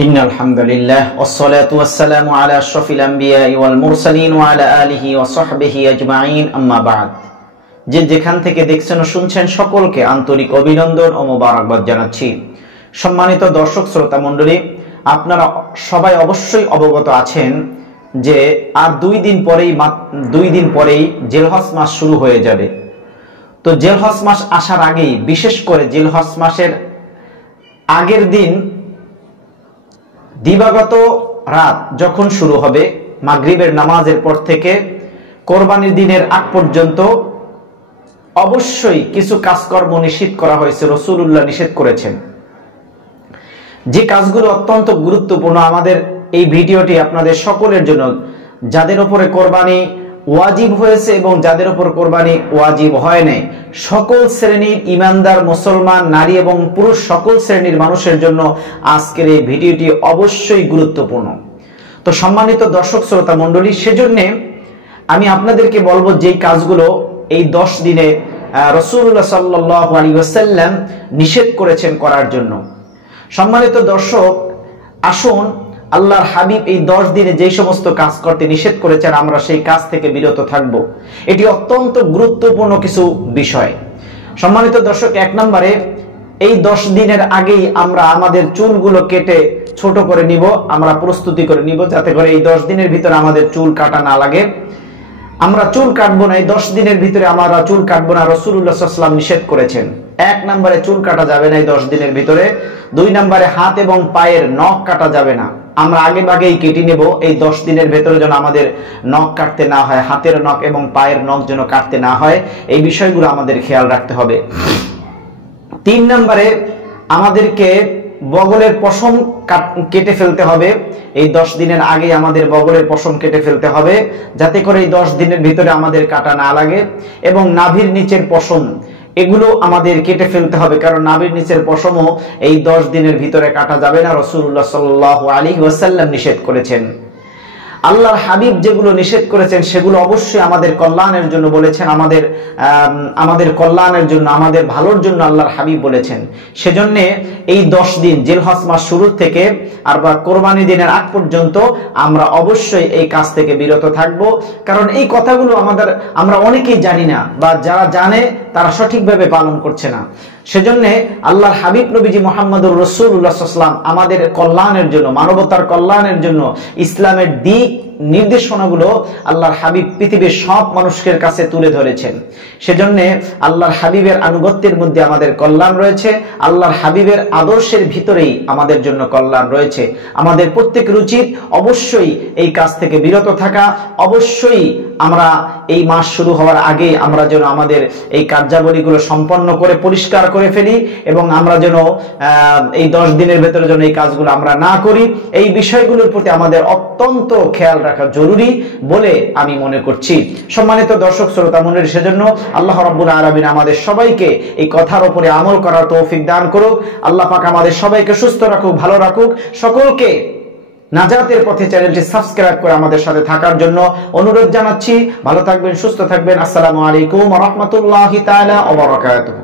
ইন্নাল হামদুলিল্লাহ ওয়াসসালাতু ওয়াসসালামু আলা আশরাফিল আমবিয়া ওয়াল মুরসালিন ওয়া আলা আলিহি ওয়া সাহবিহি আজমাইন আম্মা বা'দ। যে যেখান থেকে দেখছেন ও শুনছেন সকলকে আন্তরিক অভিনন্দন ও মোবারকবাদ জানাচ্ছি। সম্মানিত দর্শক শ্রোতা মণ্ডলী, আপনারা সবাই অবশ্যই অবগত আছেন যে আর দুই দিন পরেই জিলহজ মাস শুরু হয়ে যাবে। তো জিলহজ মাস আসার আগেই, বিশেষ করে জিলহজ মাসের আগের দিন দিবাগত রাত যখন শুরু হবে, মাগরিবের নামাজের পর থেকে কোরবানির দিনের আগ পর্যন্ত অবশ্যই কিছু কাজকর্ম নিষিদ্ধ করা হয়েছে, রাসূলুল্লাহ নিষেধ করেছেন। যে কাজগুলো অত্যন্ত গুরুত্বপূর্ণ, আমাদের এই ভিডিওটি আপনাদের সকলের জন্য, যাদের উপরে কোরবানি ওয়াজিব হয়েছে এবং যাদের উপর কোরবানি ওয়াজিব হয় নাই, সকল শ্রেণীর ইমানদার মুসলমান নারী এবং পুরুষ সকল শ্রেণীর মানুষের জন্য আজকের এই ভিডিওটি অবশ্যই গুরুত্বপূর্ণ। তো সম্মানিত দর্শক শ্রোতা মণ্ডলী, সেজন্য আমি আপনাদেরকে বলবো যেই কাজগুলো এই 10 দিনে রাসূলুল্লাহ সাল্লাল্লাহু আলাইহি ওয়াসাল্লাম নিষেধ করেছেন করার জন্য। সম্মানিত দর্শক, আসুন আল্লাহর হাবিব এই 10 দিনে যে সমস্ত কাজ করতে নিষেধ করেছেন আমরা সেই কাজ থেকে বিরত থাকব। এটি অত্যন্ত গুরুত্বপূর্ণ কিছু বিষয়। সম্মানিত দর্শক, 1 নম্বরে এই 10 দিনের আগেই আমরা আমাদের চুলগুলো কেটে ছোট করে নিব, আমরা প্রস্তুতি করে নিব যাতে করে এই 10 দিনের ভিতরে আমাদের চুল কাটা না লাগে। আমরা চুল কাটবো না, এই 10 দিনের ভিতরে আমরা চুল কাটবো না, রাসূলুল্লাহ সাল্লাল্লাহু আলাইহি ওয়াসাল্লাম নিষেধ করেছেন। 1 নম্বরে চুল কাটা যাবে না এই 10 দিনের ভিতরে। 2 নম্বরে হাত এবং পায়ের নখ কাটা যাবে না, আমরা আগেই কেটে নেব এই 10 দিনের ভেতরে যেন আমাদের নখ কাটতে না হয়, হাতের নখ এবং পায়ের নখ যেন কাটতে না হয়, এই বিষয়গুলো আমাদের খেয়াল রাখতে হবে। 3 নম্বরে আমাদেরকে বগলের পশম কেটে ফেলতে হবে। এই 10 দিনের আগে আমাদের বগলের পশম কেটে ফেলতে হবে যাতে করে এই 10 দিনের ভিতরে আমাদের কাটা না লাগে। এবং নাভির নিচের পশম, এগুলো আমাদের কেটে ফেলতে হবে, কারণ নাভির নিচের পশমও এই 10 দিনের ভিতরে কাটা যাবে না, রাসূলুল্লাহ সাল্লাল্লাহু আলাইহি ওয়াসাল্লাম নিষেধ করেছেন। আল্লাহর হাবিব যেগুলো নিষেধ করেছেন সেগুলো অবশ্যই আমাদের কল্যাণের জন্য বলেছেন, আমাদের কল্যাণের জন্য, আমাদের ভালোর জন্য আল্লাহর হাবিব বলেছেন। সেজন্য এই 10 দিন জিলহজ মাস শুরু থেকে আর বা কোরবানি দিনের আগ পর্যন্ত আমরা অবশ্যই এই কাজ থেকে বিরত থাকব, কারণ এই কথাগুলো আমরা অনেকেই জানি না, বা যারা জানে তারা সঠিকভাবে পালন করছে না। সেজন্য আল্লাহর হাবিব নবীজি মুহাম্মদুর রাসূলুল্লাহ সাল্লাল্লাহু আলাইহি ওয়াসাল্লাম আমাদের কল্যাণের জন্য, মানবতার কল্যাণের জন্য ইসলামের দিক নির্দেশনাগুলো আল্লাহর হাবিব পৃথিবীর সব মানুষের কাছে তুলে ধরেছেন। সেজন্য আল্লাহর হাবিবের আনুগত্যের মধ্যে আমাদের কল্যাণ রয়েছে, আল্লাহর হাবিবের আদর্শের ভিতরেই আমাদের জন্য কল্যাণ রয়েছে। আমাদের প্রত্যেকের উচিত অবশ্যই এই কাজ থেকে বিরত থাকা। অবশ্যই আমরা এই মাস শুরু হওয়ার আগে আমরা যেন আমাদের এই কার্যাবলীগুলো সম্পন্ন করে পরিষ্কার করে ফেলি, এবং আমরা যেন এই 10 দিনের ভেতরে যেন এই কাজগুলো আমরা না করি, এই বিষয়গুলোর প্রতি আমাদের অত্যন্ত খেয়াল রাখা জরুরি বলে আমি মনে করছি। সম্মানিত দর্শক শ্রোতা মণ্ডলী, সেজন্য আল্লাহ রাব্বুল আলামিন আমাদের সবাইকে এই কথার উপরে আমল করার তৌফিক দান করুক। আল্লাহ পাক আমাদের সবাইকে সুস্থ রাখুক, ভালো রাখুক। সকলকে নাজাতের পথে চ্যানেলটি সাবস্ক্রাইব করে আমাদের সাথে থাকার জন্য অনুরোধ জানাচ্ছি। ভালো থাকবেন, সুস্থ থাকবেন। আসসালামু আলাইকুম ওয়া রাহমাতুল্লাহি তাআলা ওয়া বারাকাতুহু।